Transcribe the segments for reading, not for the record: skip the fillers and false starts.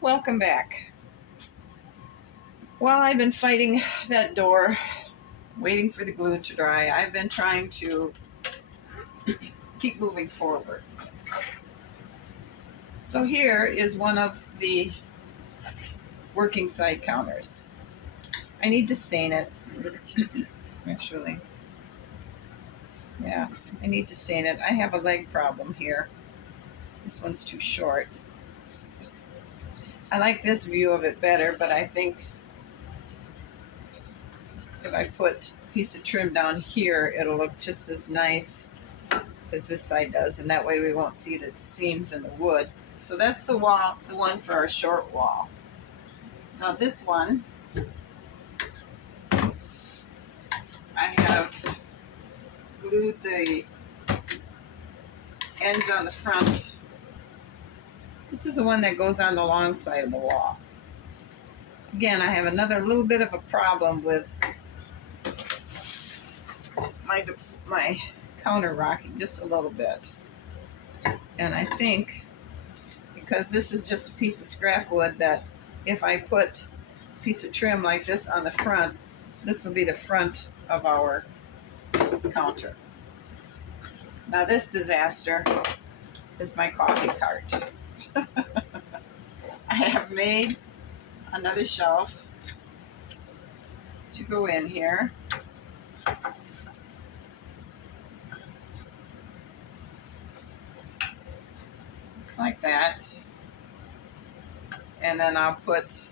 Welcome back. While I've been fighting that door, waiting for the glue to dry, I've been trying to keep moving forward. So here is one of the working side counters. I need to stain it, actually. Yeah, I need to stain it. I have a leg problem here. This one's too short. I like this view of it better, but I think if I put a piece of trim down here, it'll look just as nice as this side does, and that way we won't see the seams in the wood. So that's the wall, the one for our short wall. Now this one, I have glued the ends on the front. This is the one that goes on the long side of the wall. Again, I have another little bit of a problem with my counter rocking just a little bit. And I think because this is just a piece of scrap wood, that if I put a piece of trim like this on the front, this will be the front of our counter. Now this disaster is my coffee cart. I have made another shelf to go in here. Like that. And then I'll put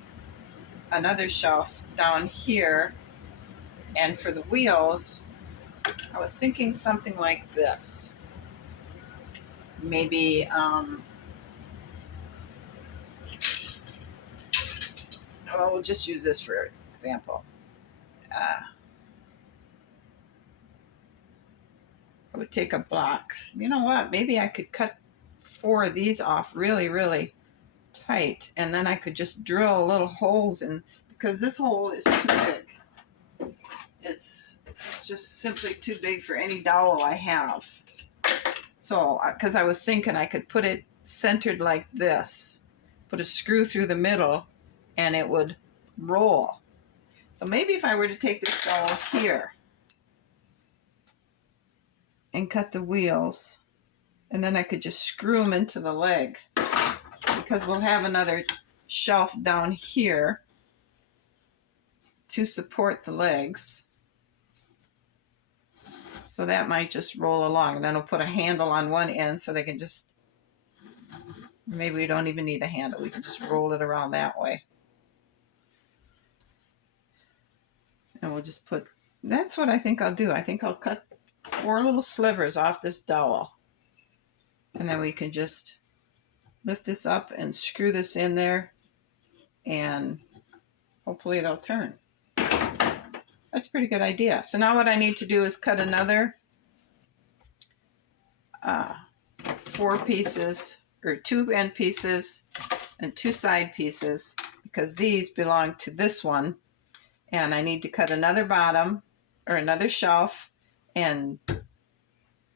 another shelf down here. And for the wheels, I was thinking something like this. Maybe, we'll just use this for example. I would take a block. You know what? Maybe I could cut 4 of these off really, really tight, and then I could just drill little holes in, because this hole is too big. It's just simply too big for any dowel I have. So, because I was thinking I could put it centered like this, put a screw through the middle, and it would roll. So maybe if I were to take this dowel here and cut the wheels, and then I could just screw them into the leg, because we'll have another shelf down here to support the legs. So that might just roll along, and then I'll put a handle on one end so they can just, maybe we don't even need a handle, we can just roll it around that way. And we'll just put, that's what I think I'll do. I think I'll cut 4 little slivers off this dowel. And then we can just lift this up and screw this in there, and hopefully they'll turn. That's a pretty good idea. So now what I need to do is cut another 4 pieces, or 2 end pieces and 2 side pieces, because these belong to this one. And I need to cut another bottom, or another shelf, and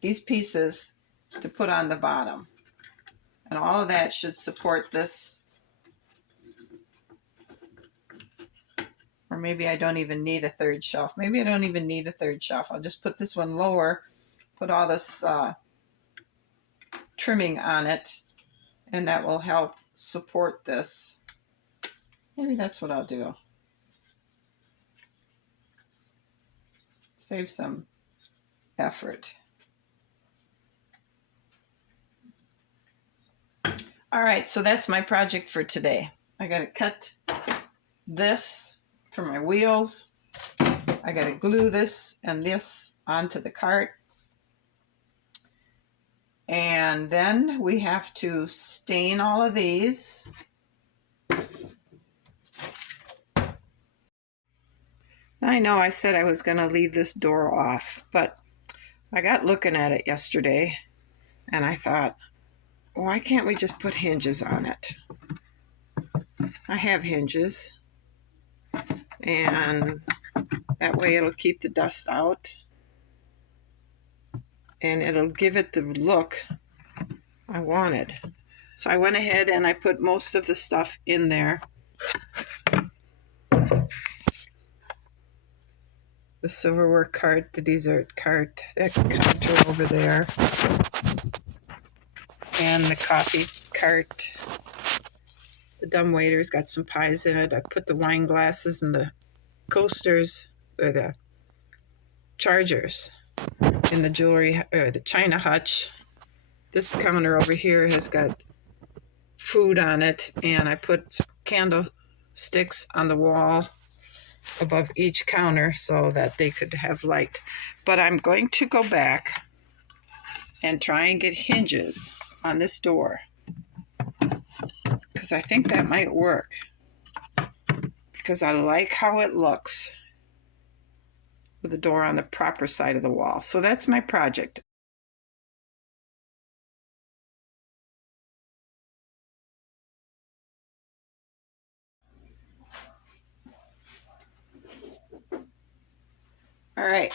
these pieces to put on the bottom. And all of that should support this. Or maybe I don't even need a 3rd shelf. Maybe I don't even need a 3rd shelf. I'll just put this one lower, put all this trimming on it, and that will help support this. Maybe that's what I'll do. Save some effort. All right, so that's my project for today. I got to cut this for my wheels. I got to glue this and this onto the cart. And then we have to stain all of these. I know I said I was going to leave this door off, but I got looking at it yesterday and I thought, why can't we just put hinges on it? I have hinges, and that way it'll keep the dust out and it'll give it the look I wanted. So I went ahead and I put most of the stuff in there. The silverware cart, the dessert cart, that counter over there, and the coffee cart. The dumbwaiter's got some pies in it. I put the wine glasses and the coasters, or the chargers, in the jewelry, or the china hutch. This counter over here has got food on it, and I put candlesticks on the wall above each counter so that they could have light. But I'm going to go back and try and get hinges on this door, because I think that might work, because I like how it looks with the door on the proper side of the wall. So that's my project. All right.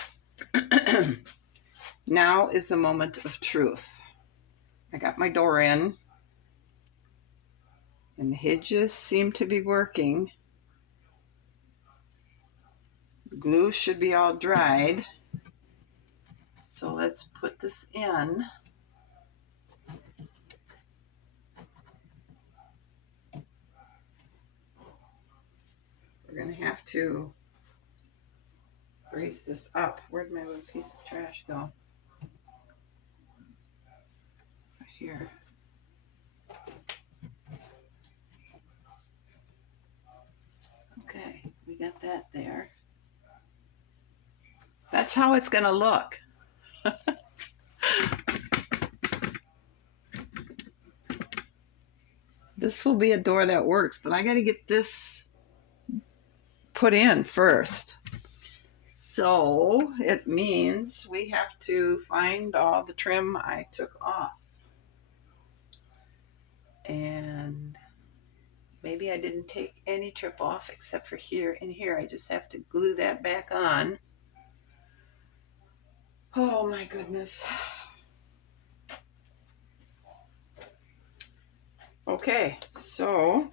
Now is the moment of truth. I got my door in, and the hinges seem to be working. The glue should be all dried. So let's put this in. We're going to have to brace this up. Where'd my little piece of trash go? Right here. Okay, we got that there. That's how it's going to look. This will be a door that works, but I got to get this put in first. So it means we have to find all the trim I took off. And maybe I didn't take any trim off except for here and here. I just have to glue that back on. Oh my goodness. Okay, so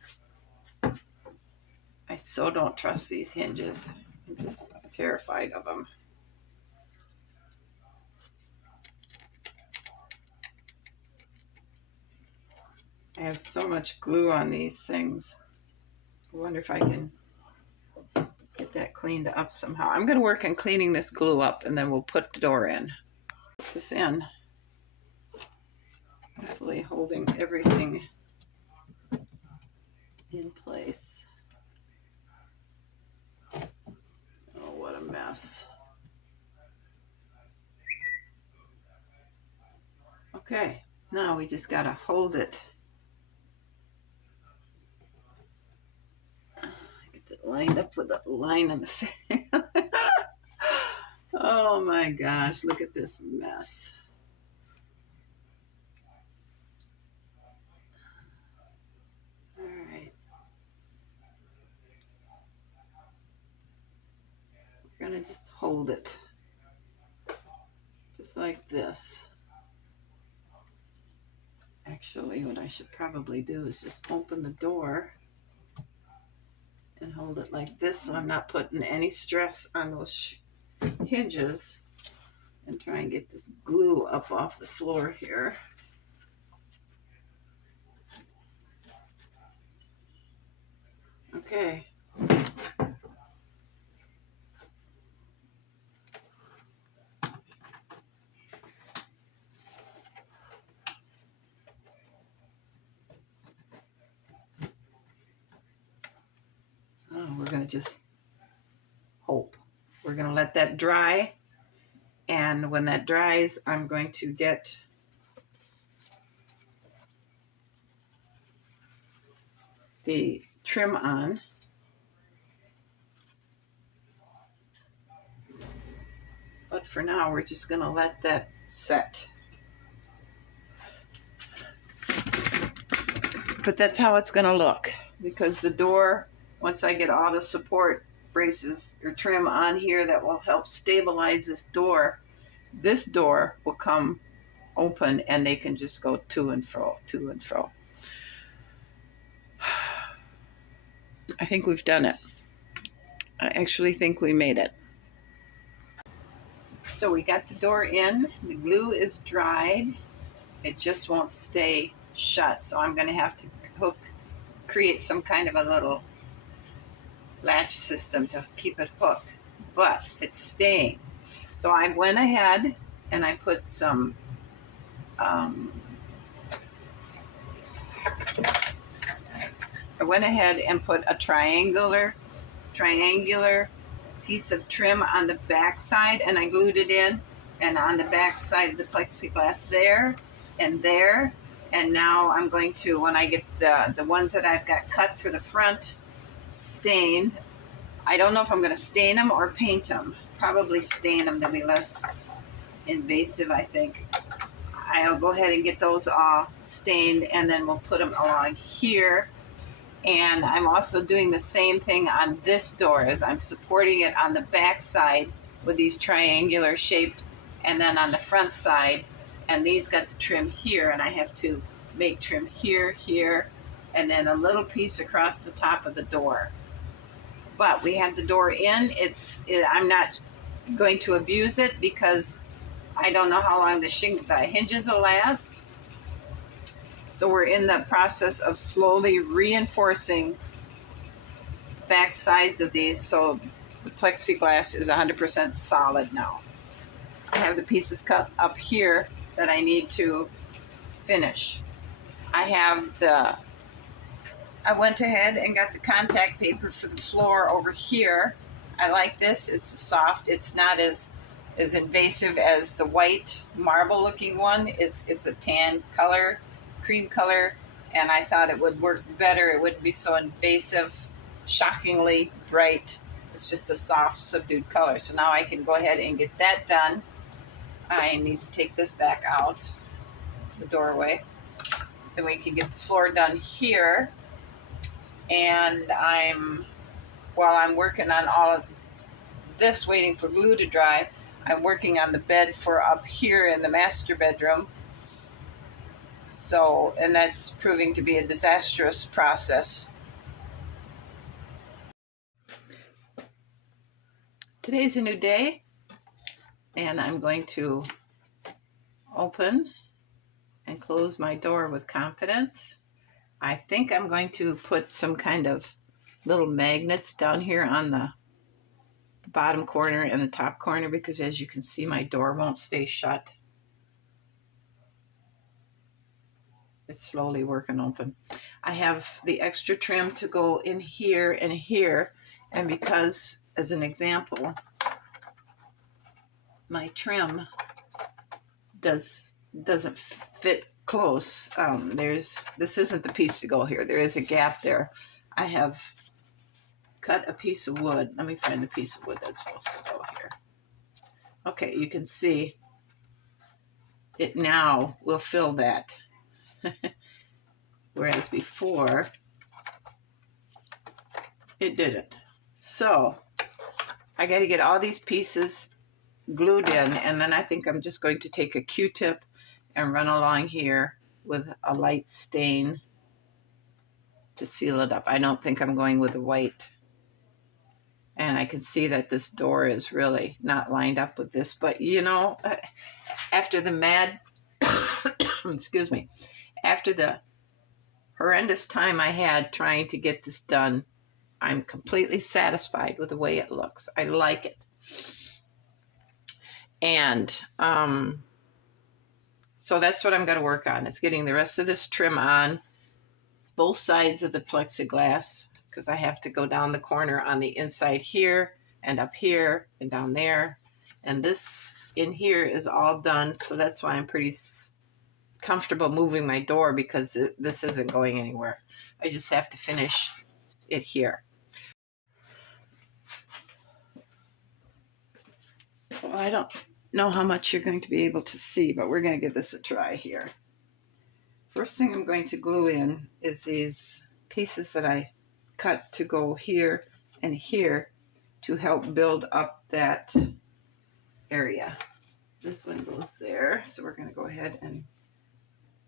I so don't trust these hinges. I'm just terrified of them. I have so much glue on these things. I wonder if I can get that cleaned up somehow. I'm going to work on cleaning this glue up, and then we'll put the door in. Put this in. Hopefully holding everything in place. Oh, what a mess. Okay, now we just gotta hold it. Get that lined up with the line on the sand. Oh my gosh, look at this mess. All right. We're gonna just hold it. Just like this. Actually, what I should probably do is just open the door and hold it like this, so I'm not putting any stress on those hinges, and try and get this glue up off the floor here. Okay. We're going to just hope. We're going to let that dry, and when that dries, I'm going to get the trim on. But for now, we're just going to let that set. But that's how it's going to look, because the door, once I get all the support braces or trim on here that will help stabilize this door will come open, and they can just go to and fro, to and fro. I think we've done it. I actually think we made it. So we got the door in. The glue is dried. It just won't stay shut. So I'm going to have to create some kind of a little latch system to keep it hooked. But it's staying. So I went ahead and I put some a triangular piece of trim on the back side, and I glued it in, and on the back side of the plexiglass there and there. And now I'm going to, when I get the ones that I've got cut for the front stained, I don't know if I'm going to stain them or paint them. Probably stain them. They'll be less invasive, I think. I'll go ahead and get those all stained, and then we'll put them along here. And I'm also doing the same thing on this door, as I'm supporting it on the back side with these triangular shaped, and then on the front side, and these got the trim here, and I have to make trim here, here, and then a little piece across the top of the door. But we have the door in. I'm not going to abuse it because I don't know how long the hinges will last. So we're in the process of slowly reinforcing the back sides of these so the plexiglass is 100% solid now. I have the pieces cut up here that I need to finish. I went ahead and got the contact paper for the floor over here. I like this. It's soft. It's not as invasive as the white marble looking one. It's a tan color, cream color, and I thought it would work better. It wouldn't be so invasive, shockingly bright. It's just a soft, subdued color. So now I can go ahead and get that done. I need to take this back out the doorway. Then we can get the floor done here. And while I'm working on all of this, waiting for glue to dry, I'm working on the bed for up here in the master bedroom. So, and that's proving to be a disastrous process. Today's a new day, and I'm going to open and close my door with confidence. I think I'm going to put some kind of little magnets down here on the bottom corner and the top corner, because as you can see, my door won't stay shut. It's slowly working open. I have the extra trim to go in here and here, and because, as an example, my trim doesn't fit close. This isn't the piece to go here. There is a gap there. I have cut a piece of wood. Let me find the piece of wood that's supposed to go here. Okay, you can see it now will fill that. Whereas before it didn't. So I got to get all these pieces glued in, and then I think I'm just going to take a Q-tip and run along here with a light stain to seal it up. I don't think I'm going with a white. And I can see that this door is really not lined up with this, but you know, after the excuse me, after the horrendous time I had trying to get this done, I'm completely satisfied with the way it looks. I like it. And so that's what I'm going to work on, is getting the rest of this trim on both sides of the plexiglass, because I have to go down the corner on the inside here and up here and down there. And this in here is all done, so that's why I'm pretty comfortable moving my door, because this isn't going anywhere. I just have to finish it here. Well, I don't know how much you're going to be able to see, but we're going to give this a try here. First thing I'm going to glue in is these pieces that I cut to go here and here to help build up that area. This one goes there, so we're going to go ahead and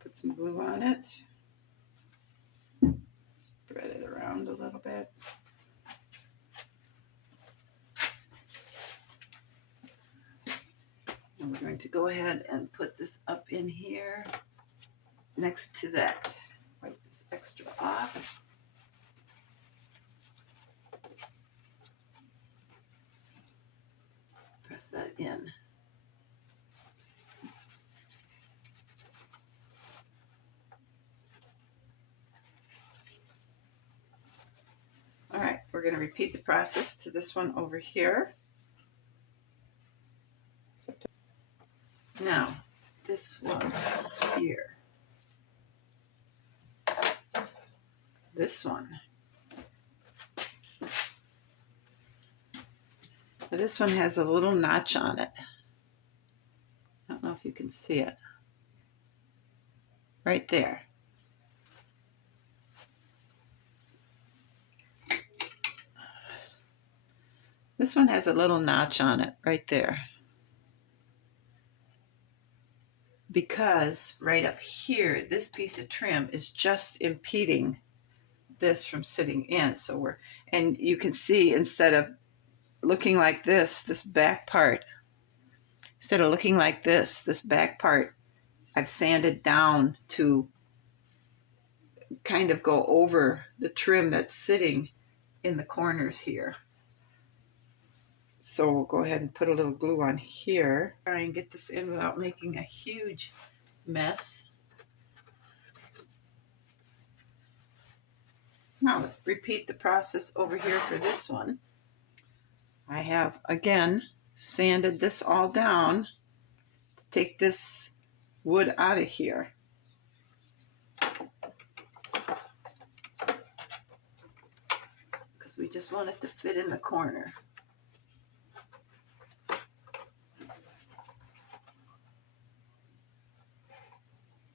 put some glue on it. Spread it around. around a little bit. And we're going to go ahead and put this up in here next to that. Wipe this extra off. Press that in. All right, we're going to repeat the process to this one over here. Now, this one here. This one. Now, this one has a little notch on it. I don't know if you can see it. Right there. This one has a little notch on it right there. Because right up here, this piece of trim is just impeding this from sitting in. So and you can see, instead of looking like this back part, instead of looking like this back part, I've sanded down to kind of go over the trim that's sitting in the corners here. So we'll go ahead and put a little glue on here. Try and get this in without making a huge mess. Now let's repeat the process over here for this one. I have, again, sanded this all down. Take this wood out of here. Because we just want it to fit in the corner.